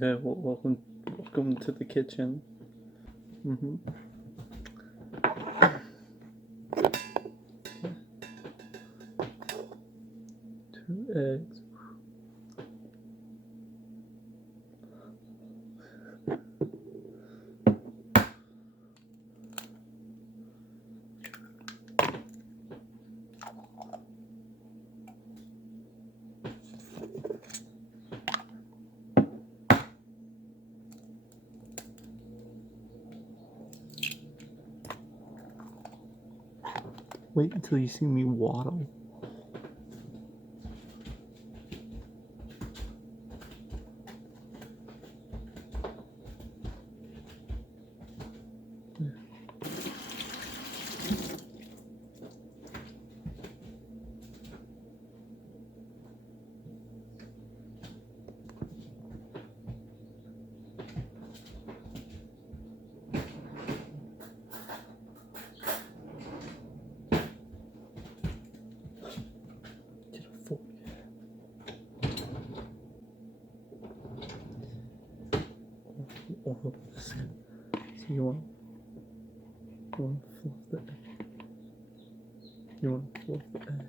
Yeah, welcome to the kitchen. Mm-hmm. 2 eggs. Wait until you see me waddle. Get a fork. So you want to fluff the egg. You want to fluff the egg.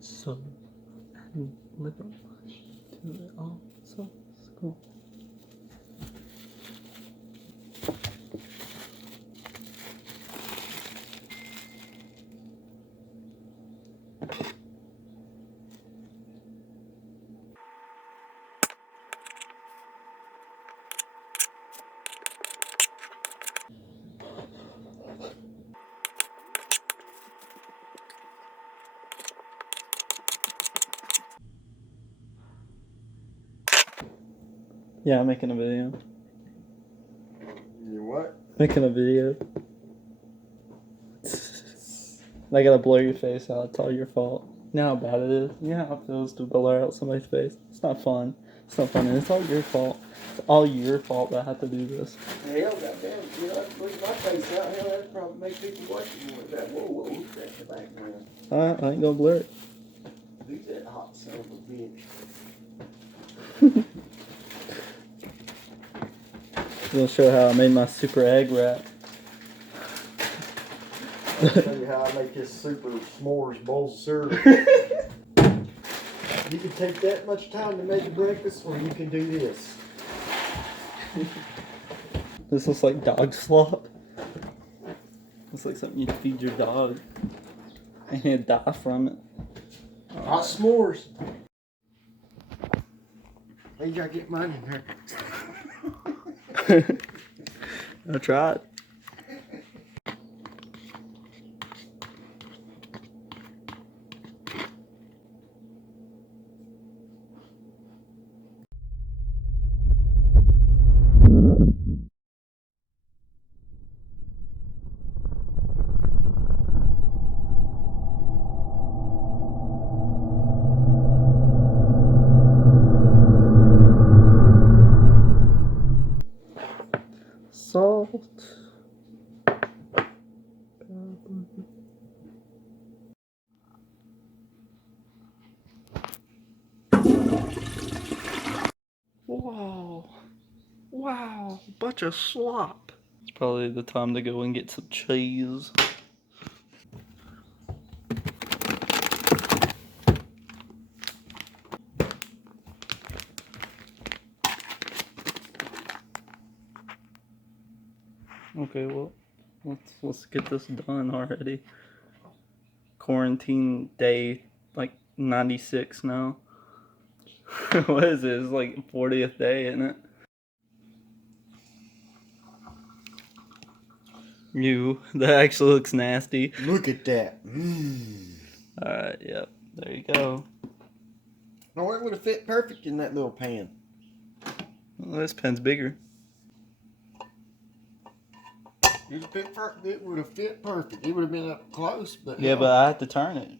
So, adding liver mush to it also. Cool. Yeah, I'm making a video. You what? Making a video. I gotta blur your face out. It's all your fault. You know how bad it is? You know how it feels to blur out somebody's face? It's not fun. It's not fun, and it's all your fault. It's all your fault that I have to do this. Hell, goddamn, you know, that's putting my face out. Hell, that'd probably make people watch it more. That, whoa, who's that in the background? Alright, I ain't gonna blur it. Who's that hot son of a bitch? I'm gonna show how I made my super egg wrap. I'll show you how I make this super s'mores bowl of cereal. You can take that much time to make a breakfast, or you can do this. This looks like dog slop. Looks like something you'd feed your dog. And he'd die from it. Hot s'mores. Hey, you gotta get mine in here. I tried. Salt. Whoa. Wow. Bunch of slop. It's probably the time to go and get some cheese. Okay, well, let's get this done already. Quarantine day, like 96 now. What is it? It's like 40th day, isn't it? That actually looks nasty. Look at that. Alright, yep. There you go. No, it would have fit perfect in that little pan. Well, this pan's bigger. It would have fit perfect. It would have been up close, but Yeah, but I have to turn it.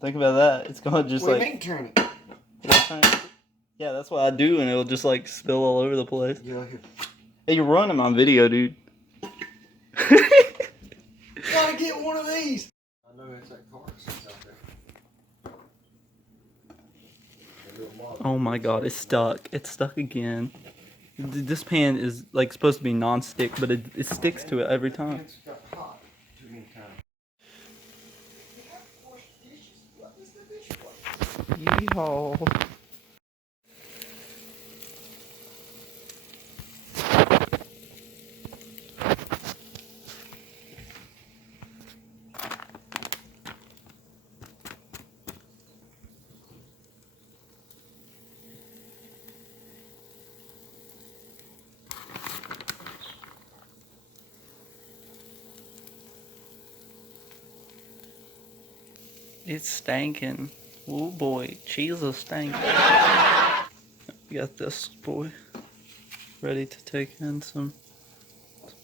Think about that. It's gonna just what like. do you mean turn it? Yeah, that's what I do, and it'll just like spill all over the place. Yeah, here. Hey, you're running my video, dude. Gotta get one of these. I know it's that car sits out there. Oh my god, it's stuck. It's stuck again. This pan is like supposed to be non-stick, but it sticks to it every time. It's got hot too many times. Yeehaw. It's stanking. Oh boy, cheese is stanking. We got this boy ready to take in some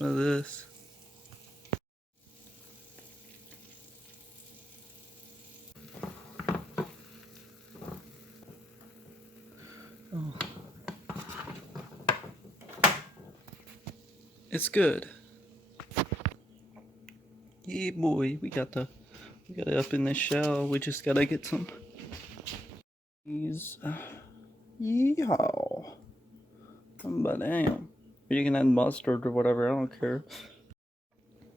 of this. Oh. It's good. Yeah, boy, we got it up in this shell. We just gotta get some. These. Yeehaw. But damn. You can add mustard or whatever, I don't care.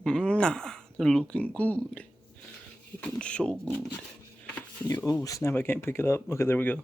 Nah, they're looking good. Looking so good. Oh snap, I can't pick it up. Okay, there we go.